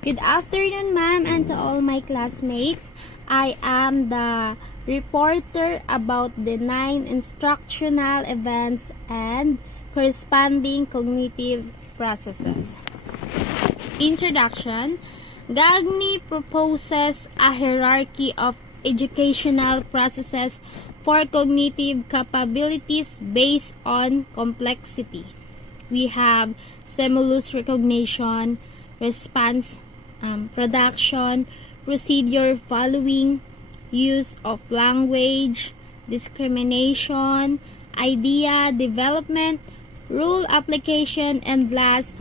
Good afternoon, ma'am, and to all my classmates. I am the reporter about the 9 instructional events and corresponding cognitive processes. Introduction. Gagny proposes a hierarchy of educational processes for cognitive capabilities based on complexity. We have stimulus recognition, response production, procedure following, use of language, discrimination, idea development, rule application, and last,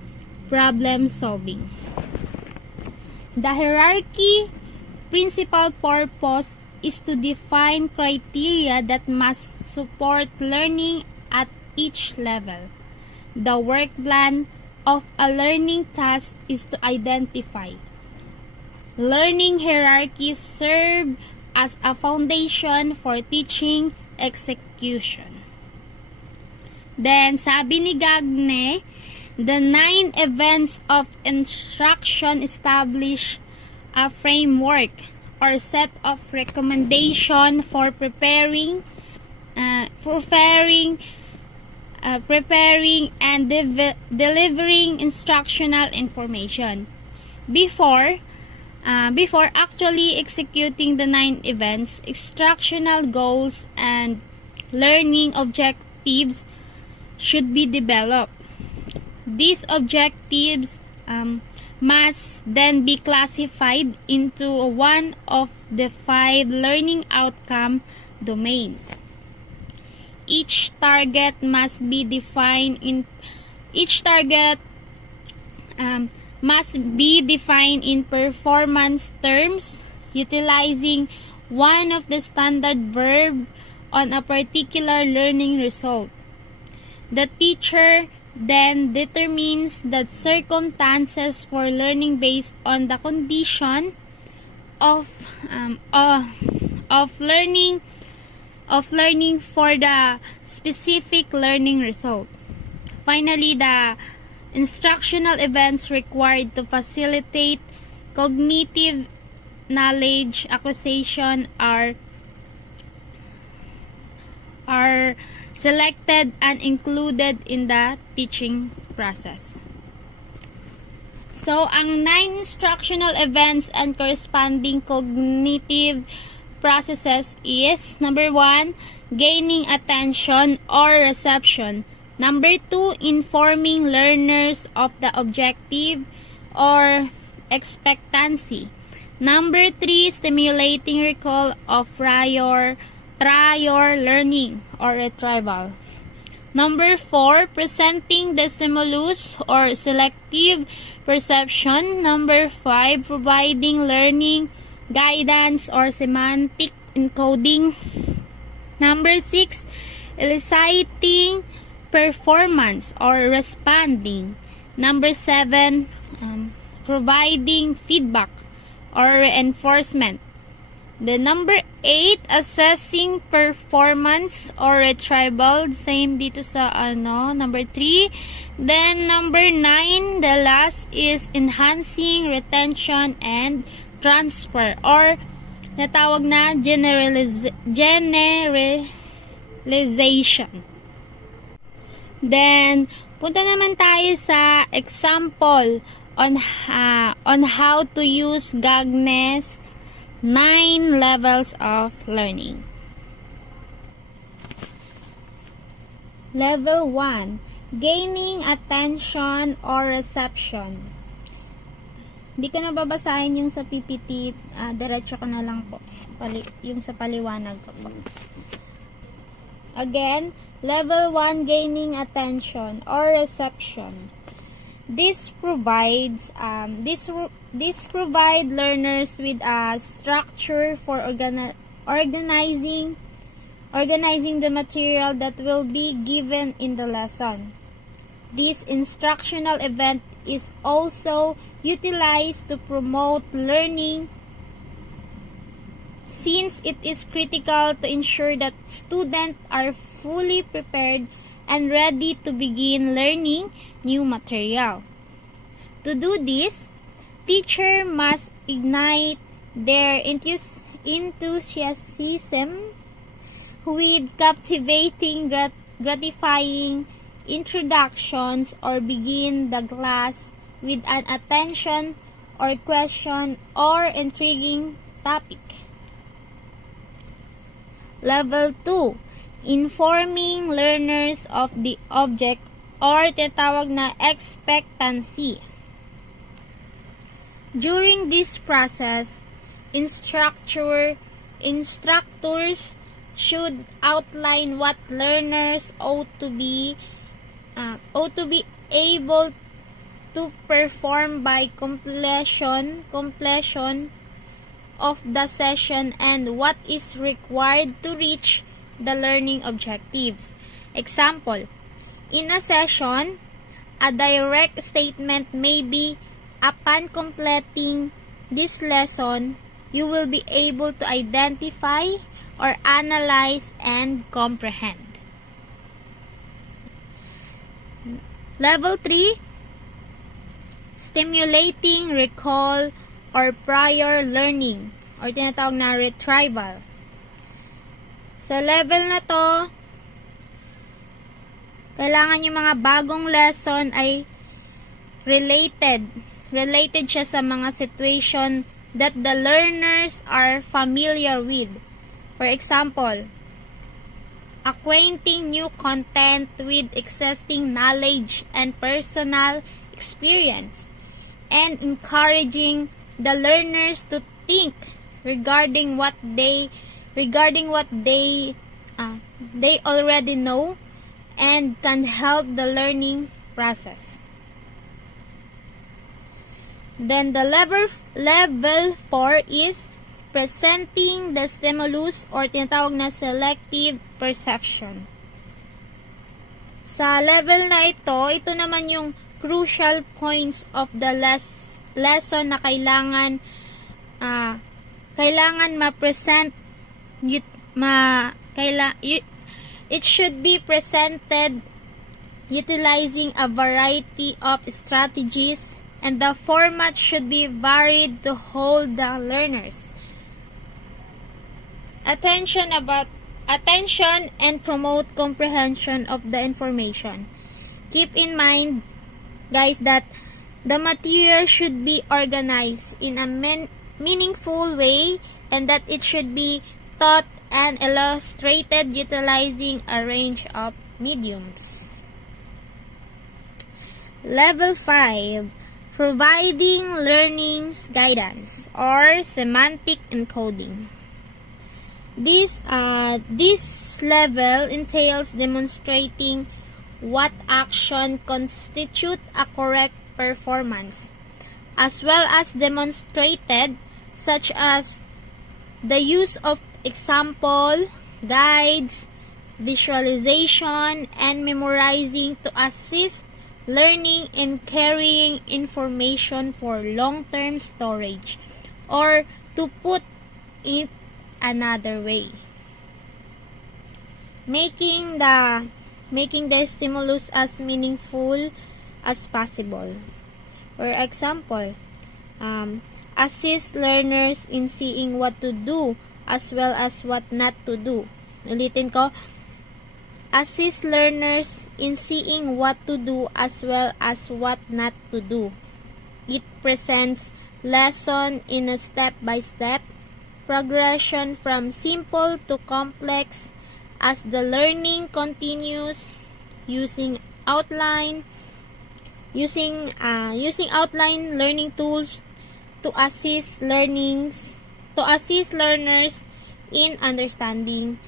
problem solving. The hierarchy principal purpose is to define criteria that must support learning at each level. The work plan of a learning task is to identify. Learning hierarchies serve as a foundation for teaching execution. Then, sabi ni Gagne, the 9 events of instruction establish a framework or set of recommendation for preparing and delivering instructional information. Before actually executing the 9 events, instructional goals and learning objectives should be developed. These objectives must then be classified into one of the 5 learning outcome domains. Each target must be defined in performance terms, utilizing one of the standard verb on a particular learning result. The teacher then determines the circumstances for learning based on the condition of learning for the specific learning result. Finally, the instructional events required to facilitate cognitive knowledge acquisition are selected and included in the teaching process. So, ang 9 instructional events and corresponding cognitive processes is, number 1, gaining attention or reception. Number 2, informing learners of the objective or expectancy. Number 3, stimulating recall of prior learning or retrieval. Number 4, presenting the stimulus or selective perception. Number 5, providing learning guidance or semantic encoding. Number 6, eliciting performance or responding. Number 7, providing feedback or reinforcement. The number 8, assessing performance or retrieval. Same dito sa number 3. Then number 9, the last is enhancing retention and transfer or natawag na generalization. Then punta naman tayo sa example on how to use Gagne's 9 levels of learning. Level 1, gaining attention or reception. Hindi ko na babasahin yung sa PPT, diretso ko na lang po yung sa paliwanag ko po. Again, level 1, gaining attention or reception. This provides learners with a structure for organizing the material that will be given in the lesson. This instructional event is also utilized to promote learning, since it is critical to ensure that students are fully prepared and ready to begin learning new material. To do this, teacher must ignite their enthusiasm with captivating, gratifying introductions or begin the class with an attention or question or intriguing topic. Level 2. Informing learners of the object or tinatawag na expectancy. During this process, instructors should outline what learners ought to be able to perform by completion of the session and what is required to reach the learning objectives. Example, in a session, a direct statement may be, upon completing this lesson, you will be able to identify or analyze and comprehend. Level 3, stimulating recall or prior learning or tinatawag na retrieval. Sa level na to, kailangan yung mga bagong lesson ay related siya sa mga situation that the learners are familiar with. For example, acquainting new content with existing knowledge and personal experience, and encouraging the learners to think regarding what they already know and can help the learning process. Then the level 4 is presenting the stimulus or tinatawag na selective perception. Sa level na ito naman yung crucial points of the lesson na kailangan ma-present. It should be presented utilizing a variety of strategies, and the format should be varied to hold the learners' attention and promote comprehension of the information. Keep in mind, guys, that the material should be organized in a meaningful way and that it should be taught and illustrated utilizing a range of mediums. Level 5, providing learning guidance or semantic encoding. This level entails demonstrating what action constitute a correct performance, as well as demonstrated such as the use of example, guides, visualization, and memorizing to assist learning in carrying information for long-term storage, or to put it another way, making the stimulus as meaningful as possible. For example, assist learners in seeing what to do as well as what not to do. Ulitin ko, assist learners in seeing what to do as well as what not to do. It presents lesson in a step-by-step progression from simple to complex as the learning continues, using outline learning tools to assist learners in understanding,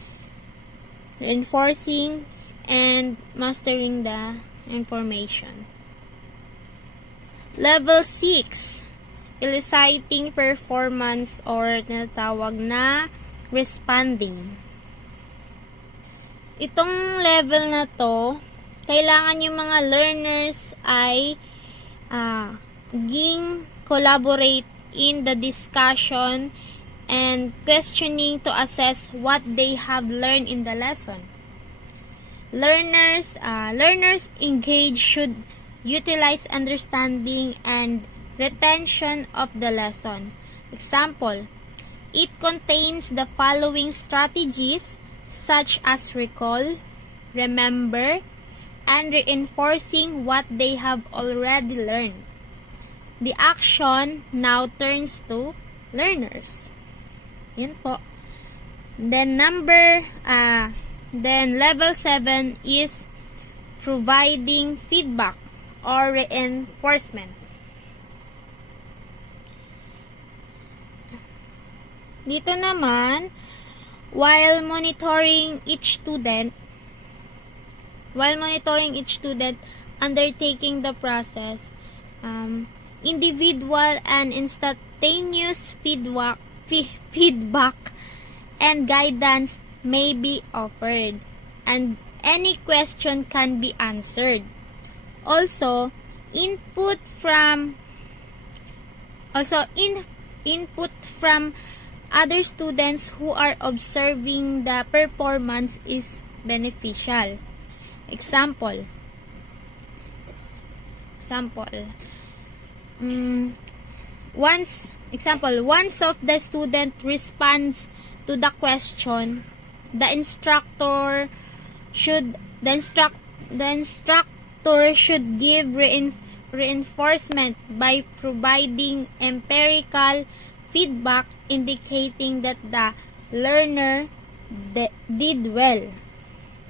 reinforcing, and mastering the information. Level 6, eliciting performance or tinatawag na responding. Itong level na to, kailangan yung mga learners ay collaborate in the discussion and questioning to assess what they have learned in the lesson. Learners engaged should utilize understanding and retention of the lesson. Example, it contains the following strategies such as recall, remember, and reinforcing what they have already learned. The action now turns to learners. Yun po. Then level 7 is providing feedback or reinforcement. Dito naman, while monitoring each student undertaking the process, individual and instantaneous feedback and guidance may be offered, and any question can be answered. Also, input from other students who are observing the performance is beneficial. Example, once of the student responds to the question, the instructor should give reinforcement by providing empirical feedback indicating that the learner did well.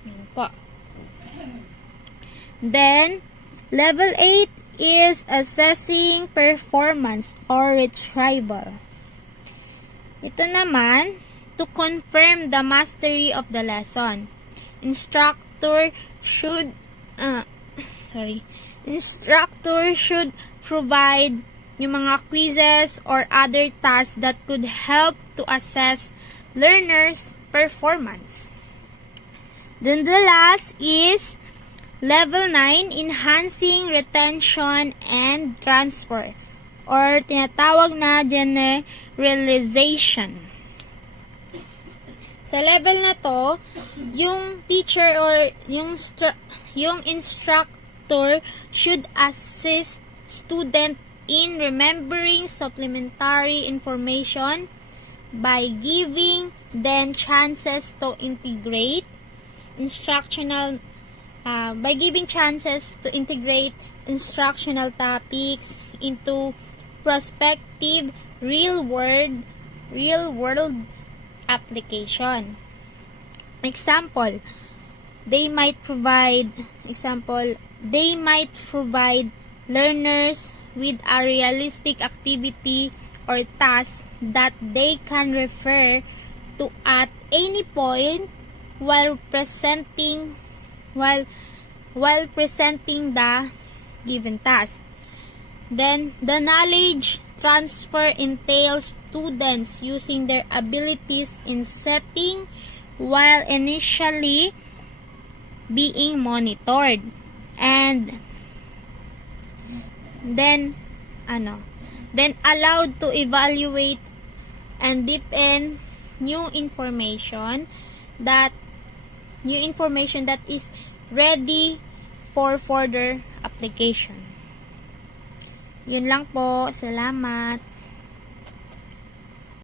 Yan po. Then, level 8 is assessing performance or retrieval. Ito naman, to confirm the mastery of the lesson. Instructor should provide yung mga quizzes or other tasks that could help to assess learners' performance. Then the last is level 9, enhancing retention and transfer, or tinatawag na generalization. Sa level na to, yung teacher or yung instructor should assist student in remembering supplementary information by giving them chances to integrate instructional topics into prospective real world application. Example, they might provide learners with a realistic activity or task that they can refer to at any point while presenting the given task. Then, the knowledge transfer entails students using their abilities in setting while initially being monitored, and then allowed to evaluate and deepen new information that is ready for further application. Yun lang po. Salamat.